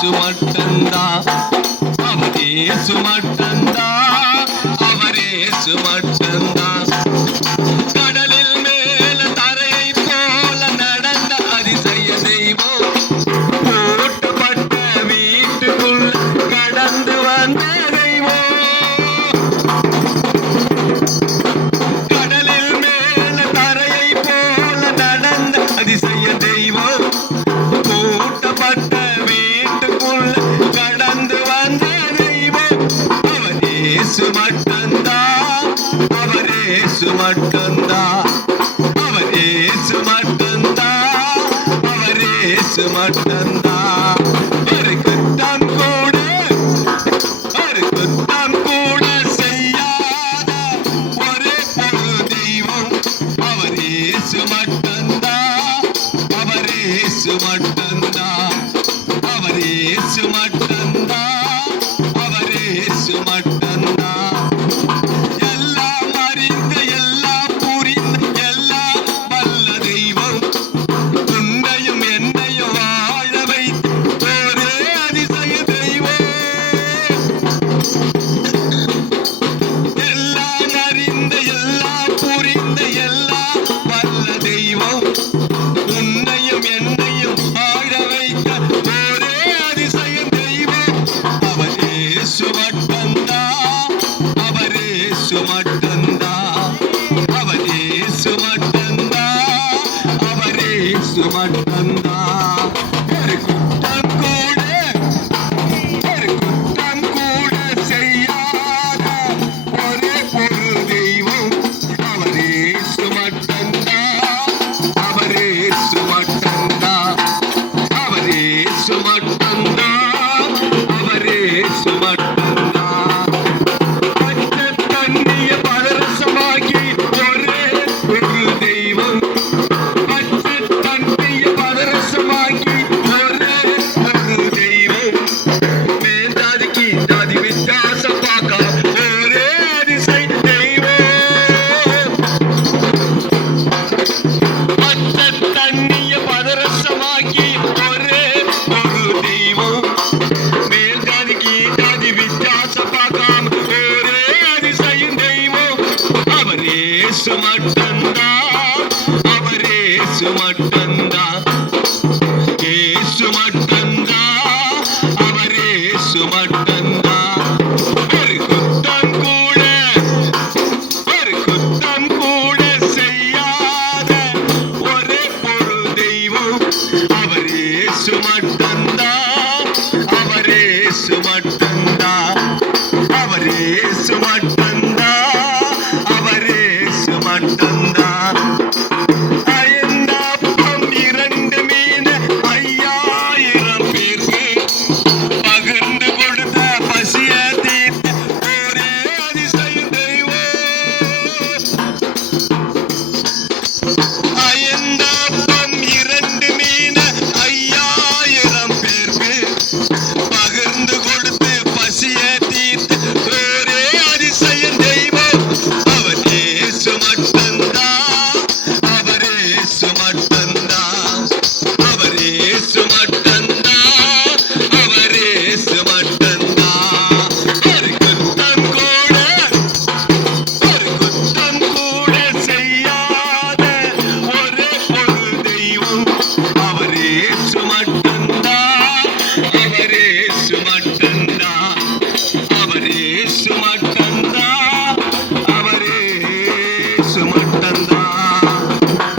அவரேசு மட்டும்தான், அவரேசு மட்டும்தான், அவரேசு மட்டும்தான். கடலில் மேல தரையை போல நடந்த அதிசய தெய்வம், பூட்டப்பட்ட வீட்டுக்குள்ள கடந்து வந்த தெய்வம். கடலில் மேல தரையை போல நடந்த அதிசய தெய்வம், பூட்டப்பட்ட வீட்டுக்குள்ள கடந்து வந்த தெய்வம். அவரேசு மட்டும்தான், அவரேசு மட்டும்தான், அவரேசு மட்டும்தான், அவரேசு மட்டும்தான். ஒரு குத்தம் கூட, ஒரு குத்தம் கூட செய்யாத ஒரே ஒரு தெய்வம், அவரேசு மட்டும்தான், அவரேசு மட்டும்தான், அவரேசு மட்டும்தான், அவரேசு மட்டும்தான். எல்லாம் அறிந்த, எல்லாம் புரிந்த, எல்லாம் வல்ல தெய்வம், உன்னையும் என்னையும் வாழ வைத்த ஒரே அதிசய தெய்வம். எல்லாம் அறிந்த, எல்லாம் புரிந்த, எல்லாம் வல்ல தெய்வம், உன்னையும் என்னையும் வாழ வைத்த ஒரே அதிசய தெய்வம். அவரேசு மட்டும்தான், அவரேசு மட்டும்தான், அவரேசு மட்டும்தான், அவரேசு மட்டும்தான். ஒரு குத்தம் கூட, ஒரு குத்தம் கூட செய்யாத ஒரே ஒரு தெய்வம், அவரேசு மட்டும்தான், அவரேசு மட்டும்தான், அவரேசு மட்டும்தான், அவரேசு மட்டும்தான். பச்சை தண்ணிய பரவசமாக்கி ஒரே ஒரு தெய்வம், பச்சை தண்ணிய பரவசமாக்கி ஒரே ஒரு தெய்வம். மேல் ஜாதிக்கு ஜாதி வித்தியாசம் பார்க்காம ஒரே அதிசய தெய்வம். பச்சை தண்ணிய பரவசமாக்கி ஒரே ஒரு தெய்வம், மேல் ஜாதிக்கு ஜாதி வித்தியாசம் பார்க்காம ஒரே அதிசய தெய்வம். அவரேசு மட்டும்தான், அவரேசு மட்டும்தான், ஏசு மட்டும்தான், அவரேசு மட்டும்தான். ஒரு குத்தம் கூட, ஒரு குத்தம் கூட செய்யாத ஒரே ஒரு தெய்வம், அவரேசு மட்டும்தான், அவரேசு மட்டும்தான், அவரேசு மட்டும்தான், அவரேசு மட்டும்தான். ஐந்தாப்பம் இரண்டு மீன் 5000 பேருக்கு பகிர்ந்து கொடுத்த பசிய தீர்த்த ஒரே அதிசய தெய்வம். ஐந்தாப்பம் இரண்டு மீன் 5000 பேருக்கு பகிர்ந்து கொடுத்து பசிய தீர்த்த ஒரே அதிசய தெய்வம். அவரேசு மட்டும்தான், அவரேசு மட்டும்தான், அவரேசு மட்டும்தான், அவரேசு மட்டும்தான். ஒரு குத்தம் கூட, ஒரு குத்தம் கூட செய்யாத ஒரே ஒரு தெய்வம், அவரேசு மட்டும்தான், அவரேசு மட்டும்தான், அவரேசு மட்டும்தான்.